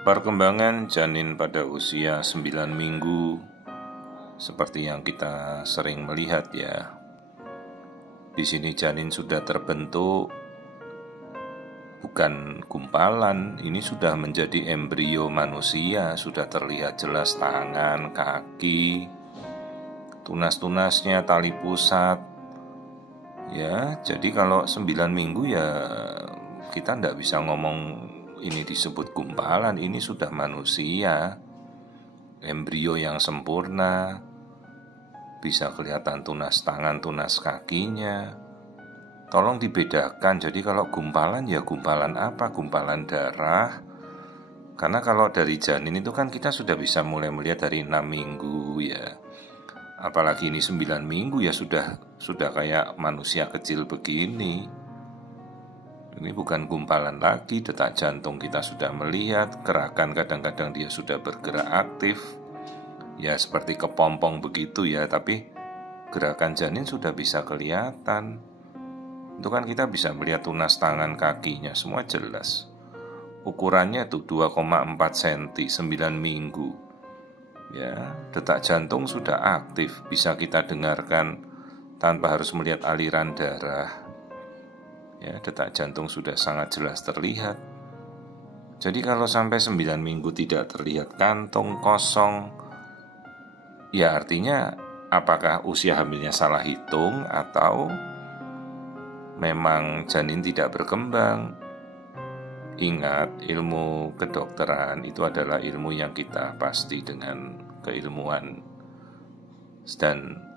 Perkembangan janin pada usia 9 minggu seperti yang kita sering melihat ya. Di sini janin sudah terbentuk, bukan gumpalan, ini sudah menjadi embrio manusia, sudah terlihat jelas tangan, kaki, tunas-tunasnya, tali pusat. Ya, jadi kalau 9 minggu ya kita tidak bisa ngomong ini disebut gumpalan, ini sudah manusia, embrio yang sempurna, bisa kelihatan tunas tangan, tunas kakinya. Tolong dibedakan, jadi kalau gumpalan ya gumpalan apa? Gumpalan darah. Karena kalau dari janin itu kan kita sudah bisa mulai melihat dari 6 minggu ya. Apalagi ini 9 minggu ya sudah kayak manusia kecil begini. Ini bukan gumpalan lagi, detak jantung kita sudah melihat, gerakan kadang-kadang dia sudah bergerak aktif. Ya seperti kepompong begitu ya, tapi gerakan janin sudah bisa kelihatan. Itu kan kita bisa melihat tunas tangan kakinya, semua jelas. Ukurannya tuh 2,4 cm, 9 minggu. Ya, detak jantung sudah aktif, bisa kita dengarkan tanpa harus melihat aliran darah. Ya, detak jantung sudah sangat jelas terlihat. Jadi kalau sampai 9 minggu tidak terlihat kantong kosong, ya artinya apakah usia hamilnya salah hitung atau memang janin tidak berkembang. Ingat, ilmu kedokteran itu adalah ilmu yang kita pasti dengan keilmuan, dan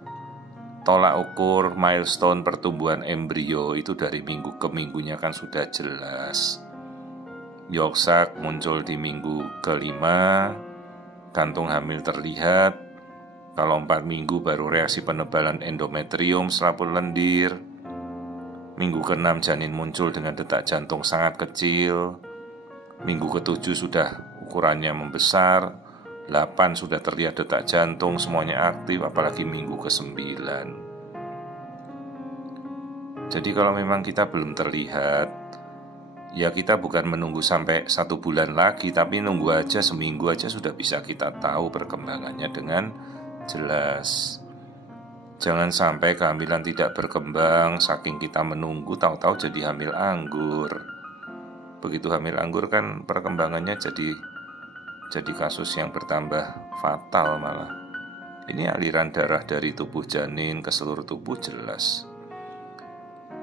tolak ukur milestone pertumbuhan embrio itu dari minggu ke minggunya kan sudah jelas. Yolk muncul di minggu kelima, kantung hamil terlihat. Kalau 4 minggu baru reaksi penebalan endometrium selaput lendir. Minggu ke-6 janin muncul dengan detak jantung sangat kecil. Minggu ke-7 sudah ukurannya membesar. 8 sudah terlihat detak jantung, semuanya aktif, apalagi minggu ke-9. Jadi kalau memang kita belum terlihat, ya kita bukan menunggu sampai 1 bulan lagi, tapi nunggu aja seminggu aja sudah bisa kita tahu perkembangannya dengan jelas. Jangan sampai kehamilan tidak berkembang, saking kita menunggu tahu-tahu jadi hamil anggur. Begitu hamil anggur kan perkembangannya jadi kasus yang bertambah fatal malah. Ini aliran darah dari tubuh janin ke seluruh tubuh jelas.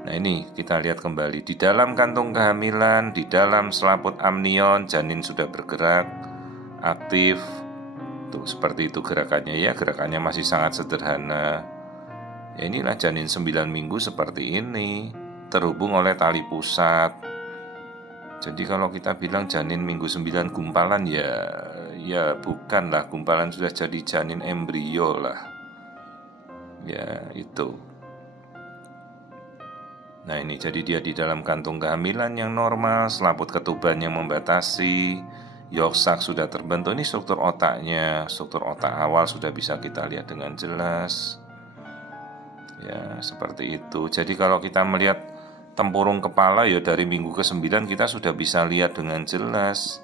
Nah ini kita lihat kembali, di dalam kantung kehamilan, di dalam selaput amnion, janin sudah bergerak aktif. Tuh seperti itu gerakannya ya, gerakannya masih sangat sederhana. Ya inilah janin 9 minggu seperti ini, terhubung oleh tali pusat. Jadi kalau kita bilang janin minggu 9 gumpalan ya bukanlah, gumpalan sudah jadi janin embrio lah. Ya itu. Nah ini jadi dia di dalam kantung kehamilan yang normal, selaput ketuban yang membatasi, yolk sudah terbentuk. Ini struktur otaknya, struktur otak awal sudah bisa kita lihat dengan jelas. Ya seperti itu. Jadi kalau kita melihat tempurung kepala ya dari minggu ke-9 kita sudah bisa lihat dengan jelas.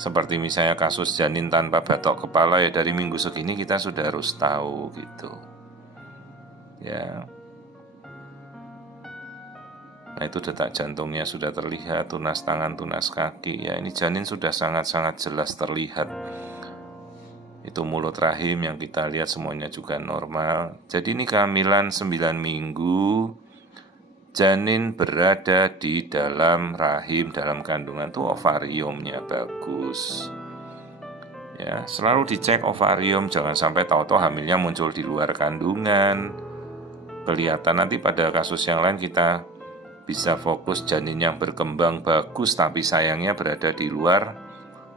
Seperti misalnya kasus janin tanpa batok kepala ya dari minggu segini kita sudah harus tahu gitu. Ya. Nah itu detak jantungnya sudah terlihat, tunas tangan, tunas kaki. Ya ini janin sudah sangat-sangat jelas terlihat. Itu mulut rahim yang kita lihat semuanya juga normal. Jadi ini kehamilan 9 minggu. Janin berada di dalam rahim, dalam kandungan tuh ovariumnya bagus. Ya, selalu dicek ovarium, jangan sampai tahu-tahu hamilnya muncul di luar kandungan. Kelihatan nanti pada kasus yang lain kita bisa fokus janin yang berkembang bagus tapi sayangnya berada di luar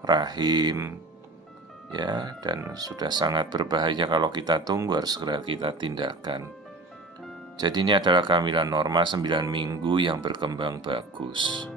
rahim. Ya, dan sudah sangat berbahaya kalau kita tunggu, harus segera kita tindakan. Jadi ini adalah kehamilan normal 9 minggu yang berkembang bagus.